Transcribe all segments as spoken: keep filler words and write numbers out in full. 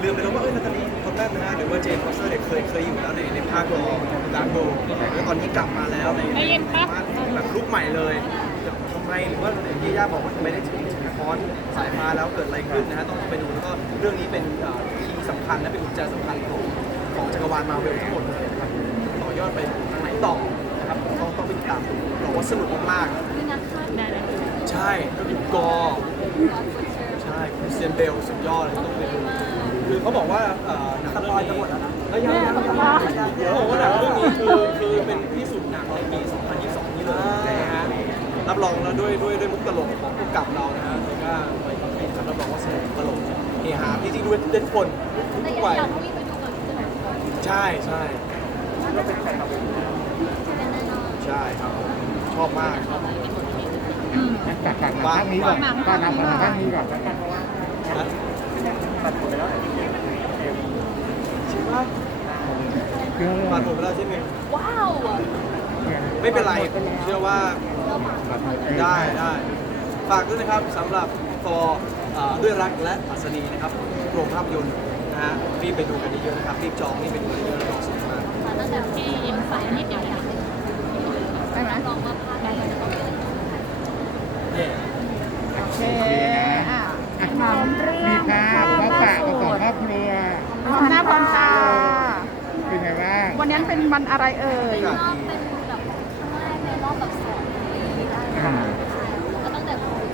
ลืมไปแล้วว่าเออนาตาลีพอตแมนนะฮะหรือว่าเจนฟอสเตอร์เนี่ยเคยเคยอยู่แล้วในในภาครองดาร์กโบแล้วตอนนี้กลับมาแล้วในในแบบลุกใหม่เลยทำไมหรือว่าอย่างที่ย่าบอกว่าทำไมได้ถึงถึงคอนสายฟ้าแล้วเกิดอะไรขึ้นนะฮะต้องไปดูแล้วก็เรื่องนี้เป็นคีย์สำคัญและเป็นกุญแจสำคัญของของจักรวาลมาเวลทั้งหมดเลยนะครับต่อยอดไปทางไหนต่อนะครับต้องต้องไปติดตามดูบอกว่าสนุกมากๆใช่ก็คือกอใช่คริสเตียนเบลสุดยอดเลยต้องไปดูคือเขาบอกว่าหนังเรื่องนี้แล้วยังยังยังเขาบอกว่าหนังเรื่องนี้คือคือเป็นที่สุดหนังในปีสองพันยี่สิบสองนี้เลยนะฮะรับรองแล้วด้วยด้วยด้วยมุกตลกของผู้กำกับเรานะฮะแล้วก็ไปเป็นรับรองว่าสนุกตลกเฮฮาจริงๆดูเด่นคนทุกวัยใช่ใช่ใช่ครับชอบมากชอบมากจากจากภาคนี้ก่อนก็นำมาภาคนี้ก่อนแล้วกันเพราะว่าตัดผมไปแล้วจริงป่ะตัดผมไปแล้วใช่ไหมว้าวไม่เป็นไรผมเชื่อว่าได้ได้ฝากด้วยนะครับสำหรับฟอร์ด้วยรักและอัศนีนะครับโรงภาพยนตร์นะฮะรีบไปดูกันเยอะๆนะครับรีบจองรีบไปดูกันเยอะๆรอสนุกมากตั้งแต่ที่ยังใส่นิดเดียวอย่างไปไหมลองมาพาไปจะต้องโอเคนะมีภาพพบปะกับสองครอบครัวพร้อมหน้าพร้อมตาเป็นไงบ้างวันนี้เป็นวันอะไรเอ่ยเป็นแบบครั้งแรกในรอบแบบสองปีได้ก็ตั้งแต่โควิด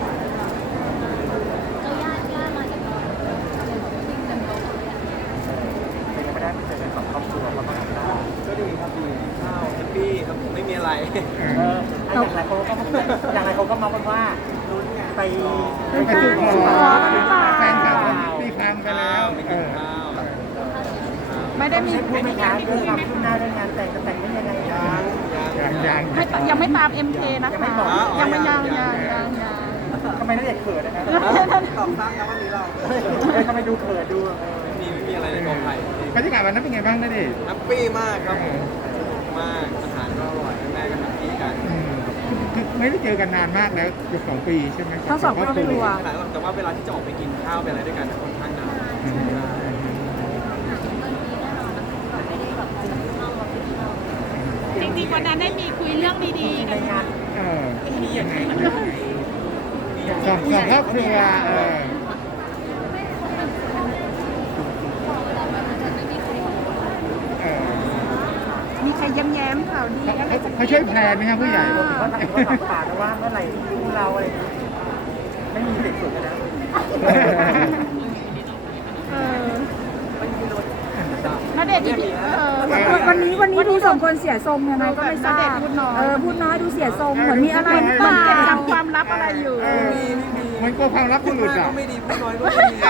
เจ้าย่าย่ามาจากนอนจริงแบบโตเลยอ่ะเป็นยังไม่ได้ไปเจอกันสองครอบครัวแล้วก็ก็ดีครับดีข้าวแฮปปี้ครับผมไม่มีอะไรอย่างไรเขาก็อย่างไรเขาก็มาบอกว่าไปไปไปจุดขอแฟนคลับตีความไปแล้วเออไม่ได้มีพูดไหมคะเรื่องความคืบหน้าเรื่องงานแต่งจะแต่งได้ยังไงยังยังไม่ยังไม่ตาม เอ็ม เค นะคะยังไม่ยังยังยังยังทำไมน่าเด็กเขินนะครับตอบตั้งนะว่ามีเราทำไมดูเขินดูไม่มีไม่มีอะไรในกองไผ่บรรยากาศวันนั้นเป็นไงบ้างนะดิแฮปปี้มากครับผมมากอาหารก็อร่อยแม่ก็แฮปปี้กันคือไม่ได้เจอกันนานมากแล้วเกือบสองปีใช่ไหมทั้งสองครอบครัวแต่ว่าเวลาที่จะออกไปกินข้าวไปอะไรด้วยกันค่อนข้างนานจริงๆวันนั้นได้มีคุยเรื่องดีๆกันเออมียังไงสองสองครอบครัวเออมีใครแย้มๆข่าวดีเขาช่วยแพลนไหมครับผู้ใหญ่เขาถามป่าว่าเมื่อไหร่คู่เราอะไรไม่มีเด็กสุดนะณเดชน์ที่วันนี้วันนี้ดูสองคนเสียทรงยังไงก็ไม่ทราบเออพูดน้อยดูเสียทรงเหมือนมีอะไรหรือเปล่าเก็บทำความลับอะไรอยู่มันก็ความลับคนอื่นอ่ะไม่ดีพูดน้อยก็ไม่ดี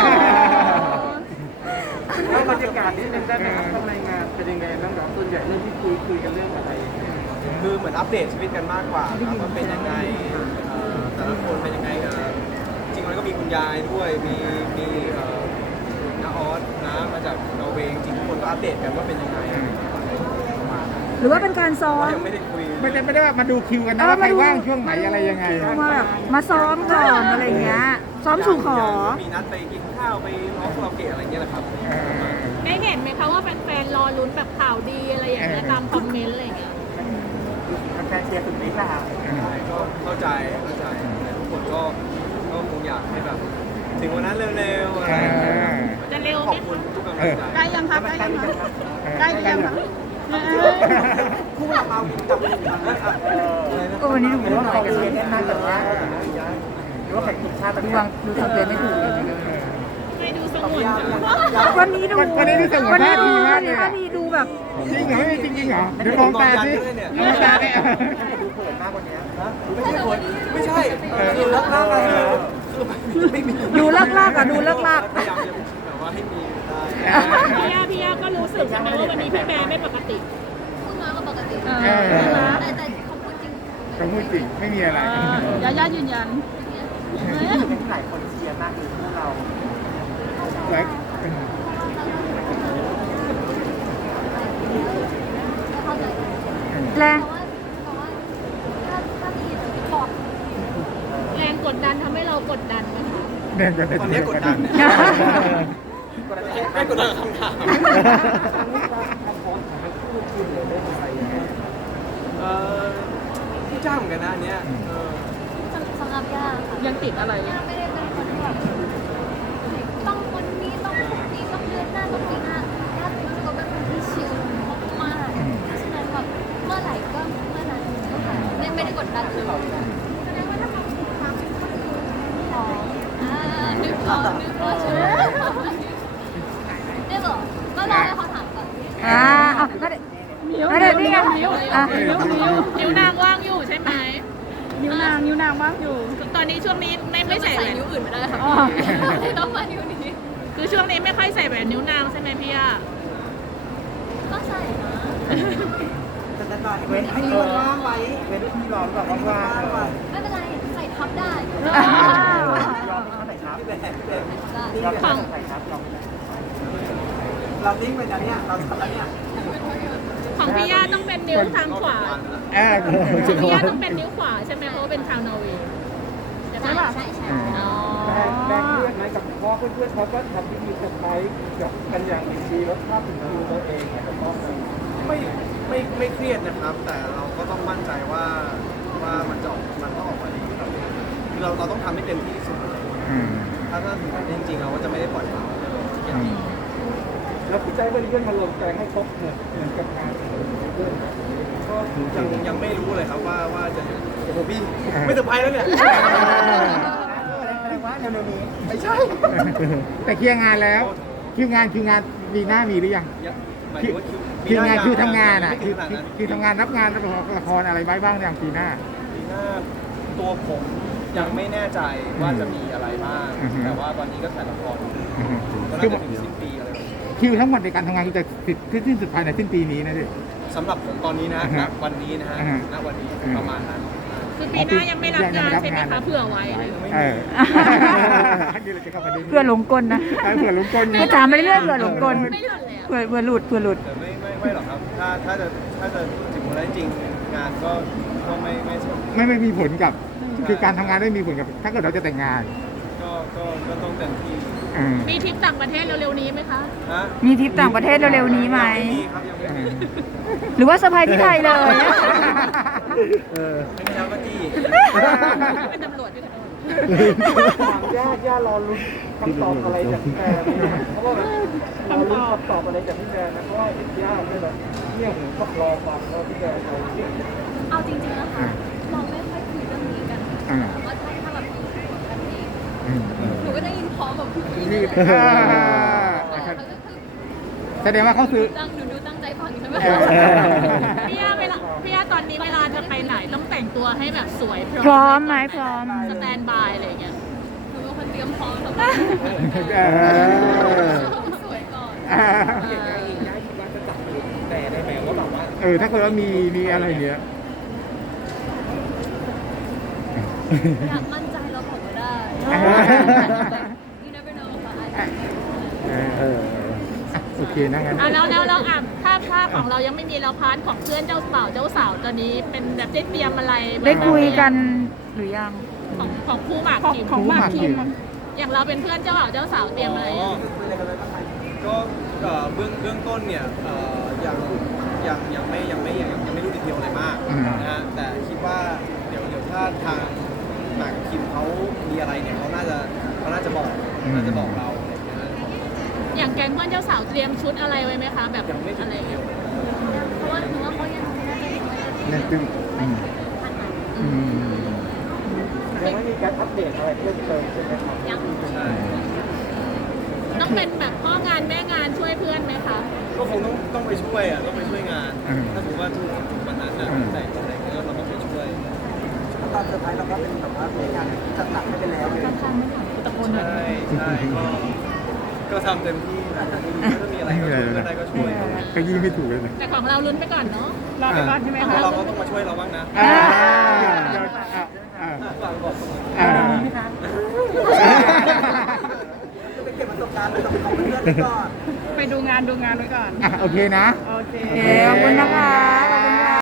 แล้วบรรยากาศนี้เป็นได้ไหมครับทำรายงานเป็นยังไงบ้างครับส่วนใหญ่เรื่องที่คุยคุยกันเรื่องอะไรคือเหมือนอัปเดตชีวิตกันมากกว่าว่าเป็นยังไงแต่ละคนเป็นยังไงจริงๆมันก็มีคุณยายด้วยมีมีน้าออสน้ามาจากนอร์เวย์จริงทุกคนก็อัปเดตกันว่าเป็นยังไงหรือว่าเป็นการซ้อมไม่ได้คุยไม่ได้ไม่ได้ว่ามาดูคิวกันนะว่าใครว่างช่วงไหนอะไรยังไงมาแบบมาซ้อมก่อนอะไรเงี้ยซ้อมสู่ขอมีนัดไปกินข้าวไปร้องคาราโอเกะอะไรเงี้ยแหละครับได้เห็นไหมคะว่าแฟนๆรอลุ้นแบบข่าวดีอะไรอย่างเงี้ยตามคอมเมนต์อะไรอย่างเงี้ยแฟนเชียร์สุดฤทธิ์ค่ะก็เข้าใจเข้าใจทุกคนก็ก็คงอยากให้แบบถึงวันนั้นเร็วๆอะไรจะเร็วขอบคุณทุกกำลังใจใกล้ยังครับใกล้ยังครับใกล้ยังครับคู่เราเอาจับก็วันนี้ดูว่าเขาเชียร์แน่นมากแต่ว่าหรือว่าแข่งทีมชาติดูวางดูทำเป็นไม่ถูกเลยไม่ดูสงวนวันนี้ดูวันนี้ดูสงวนท่าทีมากเลยท่าทีดูแบบจริงเหรอจริงจริงเหรอเดี๋ยวมองตาสิมองตาเนี่ยดูเขินมากกว่านี้ไม่ใช่คนไม่ใช่คือลักลากอะไรดูเลิกลากอะดูเลิกลากพยายามจะแบบว่าให้มีพี่ย่าพี่ย่าก็รู้สึกใช่ไหมว่าวันนี้พี่แบร์ไม่ปกติพูดน้อยก็ปกติแต่แต่เขาพูดจริงเขาพูดจริงไม่มีอะไรย่าย่ายืนยันหลายคนเชียร์มากคือพวกเราหลายแรงแรงกดดันทำให้เรากดดันไหมคะแรงกดดันตอนนี้กดดันกดดันไม่กดดันกับคำถามคำโพสของคู่คุณหรือเรื่องอะไรยังไงเออพี่จ้าเหมือนกันนะอันเนี้ยเออสำหรับย่าค่ะยังติดอะไรย่าไม่ได้เป็นคนที่แบบต้องคนนี้ต้องคนนี้ต้องเดือนหน้าต้องปีหน้าย่ารู้สึกว่าเป็นคนที่ชิลมากๆเพราะฉะนั้นแบบเมื่อไหร่ก็เมื่อนั้นค่ะไม่ไม่ได้กดดันเลยแสดงว่าถ้าเขาติดตามเป็นคนอื่นอ๋ออ่านึกออกนึกออกใช่ไหมได้บอกก็รอให้เขาถามก่อนอ่าเอาแล้วเดี๋ยวแล้วเดี๋ยวนี่ไงอ่ะนิ้วนิ้วนิ้วนางว่างอยู่ใช่ไหมนิ้วนางนิ้วนางว่างอยู่ตอนนี้ช่วงนี้ไม่ไม่ใส่แหวนนิ้วอื่นไม่ได้ค่ะอ๋อต้องมานิ้วนี้คือช่วงนี้ไม่ค่อยใส่แหวนนิ้วนางใช่ไหมพี่ย่าก็ใส่นะแต่แต่ตอนเว้นให้มันว่างไว้เว้นที่ร้อนแบบว่างๆไว้ไม่เป็นไรใส่ทับได้อ่ายอมเขาไหนครับพี่แบงค์ได้เราใส่ครับเราเราดิ้งไปแล้วเนี่ยเราทำแล้วเนี่ยของพี่ย่าต้องเป็นนิ้วทางขวาอ่าของพี่ย่าต้องเป็นนิ้วขวาใช่ไหมเพราะว่าเป็นชาวนอร์เวย์ใช่ใช่ไหมใช่ใช่อ๋อแบงค์เพื่อนไหมกับพ่อเพื่อนๆเขาก็ทำพิธีเซอร์ไพรส์กับกันอย่างดีรสชาติถึงคิวตัวเองกับพ่อไม่ไม่ไม่เครียดนะครับ แต่เราก็ต้องมั่นใจว่าว่ามันจะออกมันต้องออกมาดีครับคือเราเราต้องทำให้เต็มที่ที่สุดเลยถ้าถ้าถึงจริงๆเราก็จะไม่ได้ปล่อยเราอย่างนี้แล้วพี่ใจวันนี้เพื่อนมารวมแกงให้ครบเหมือนเหมือนกับงานของเพื่อนนะก็ยังยังไม่รู้เลยครับว่าว่าจะโอ้โหพี่ไม่เซอร์ไพรส์แล้วเนี่ยแสดงว่าเร็วๆนี้ไม่ใช่แต่เคลียร์งานแล้วคิวงานคิวงานปีหน้ามีหรือยังยังหมายถึงว่าคิวคิวงานคิวทำงานอ่ะไม่คิถึวงขนาดนั้นคิวทำงานรับงานละครอะไรไว้บ้างอย่างปีหน้าปีหน้าตัวผมยังไม่แน่ใจว่าจะมีอะไรบ้างอือฮึแต่ว่าตอนนี้ก็ถ่ายละครก็คืน่าอจะถึงสิ้นปีอะไรแบบนี้คิวทั้งหมดในการทำงานคือจะติดที่สุดภายในสิ้นปีนี้นะดิสำหรับผมตอนนี้นะอ่าณฮะวันนี้นะฮะอ่าฮะณวันนี้อืมประมาณนั้นคือปีหน้ายังไม่รับงานใช่ไหมคะเผื่อไว้เลยไม่เอมีอนี่เราจะเข้าประเด็นเพื่อหลงกลนะเออเผื่อลุงกลก็ถามไปเรื่อยๆเผื่อหลงกลไม่หลุดเลยอะเผื่อเผื่อหลุดเผื่อหลุดแต่ไม่ไม่ไม่หรอกครับ ถ้าถ้าจะถ้าจะถึงวันนั้นจริงงานก็ก็ไม่ไม่สนไม่ไม่มีผลกับ คือการทำงานไม่มีผลกับ ถ้าเกิดเราจะแต่งงานก็ก็ก็ต้องเต็มที่อืมมีทริปต่างประเทศเร็วๆนี้ไหมคะฮะมีทริปต่างประเทศเร็วๆนี้ไหมยังไม่มีครับยังไม่มีหรือว่าเซอร์ไพรส์ที่ไทยเลยเออไม่มีแล้วก็จี้เป็นตำรวจด้วยกันถามย่าย่ารอลุ้นคำตอบอะไรจากพี่แบงค์เพราะว่าเราลุ้นคำตอบอะไรจากพี่แบงค์นะเพราะว่าย่าเนี่ยแบบเงี่ยหูก็รอฟังว่าพี่แบงค์เอาจริงเอาจริงๆนะคะเราไม่ค่อยคุยเรื่องนี้กันอ่าแต่ว่าถ้าถ้าแบบอยู่กันเองอืมหนูก็ได้ยินพร้อมแบบคุยนี่เลยอ่าเขาก็คือแสดงว่าเขาซื้อตั้งหนูดูตั้งใจฟังใช่ไหมเออพี่ย่าเวลาพี่ย่าตอนนี้เวลาจะไปไหนต้องแต่งตัวให้แบบสวยพร้อมไหมพร้อมสแตนบายอะไรอย่างเงี้ยหนูเป็นคนเตรียมพร้อมทำไมเออสวยก่อนอ่าย่าคิดว่าจะจับแต่ได้ไหมว่าแบบว่าเออถ้าเกิดว่ามีมีอะไรอย่างเงี้ยอยากมั่นใจเราบอกก็ได้อ่า You never know ค่ะเออโอเคนะงั้นอ่ะแล้วแล้วแล้วอ่ะถ้าภาพของเรายังไม่มีแล้วพาร์ทของเพื่อนเจ้าบ่าวเจ้าสาวตอนนี้เป็นแบบได้เตรียมอะไรว้ได้คุยกันบ้างหรือยังไหมของของคู่หมากคิมของหมากคิมอย่างเราเป็นเพื่อนเจ้าบ่าวเจ้าสาวเตรียมอะไรอ๋อก็เอ่อเบื้องเบื้องต้นเนี่ยเอ่อยังยังยังไม่ยังไม่ยังยังไม่รู้ดีเทลอะไรมากอืมนะฮะแต่คิดว่าเดี๋ยวเดี๋ยวถ้าทางหมากกับคิมเขามีอะไรเนี่ยเขาน่าจะเขาน่าจะบอกน่าจะบอกเราอะไรอย่างเงี้ยอย่างแก๊งเพื่อนเจ้าสาวเตรียมชุดอะไรไว้ไหมคะ แบบยังไม่ถึอะงไรอย่างเดีเงี้ยยวเพราะว่าหนูว่าเขายังน่าจะยังไม่ได้นั่นคืออืมขนาดนั้นอืมยังไม่มีการอัปเดตอะไรเพิ่มเติมใช่ไหมครับยังใช่ต้องเป็นแบบพ่องานแม่งานช่วยเพื่อนไหมคะก็คงต้องต้องไปช่วยอ่ะต้องไปช่วยงานอืมถ้าสมมติว่าถึงวันนั้นอ่ะอืมแต่งอะไรเงี้ยเราต้องไปช่วยตอนเซอร์ไพรส์เราก็เป็นแบบว่าในการจัดหนักให้ไปแล้วเลยใช่ใช่ก็ก็ทำเต็มที่นะถ้ามีอะไรก็ช่วยก็ได้ก็ช่วยก็ยี่ไม่ถูกเลยนะแต่ของเราลุ้นไปก่อนเนาะรอไปก่อนใช่ไหมของเราก็ต้องมาช่วยเราบ้างนะอ่าฝากบอกอ่าจะไปเก็บประสบการณ์ของเพื่อนๆก่อนไปดูงานดูงานไว้ก่อนอ่ะโอเคนะโอเค ขอบคุณนะคะ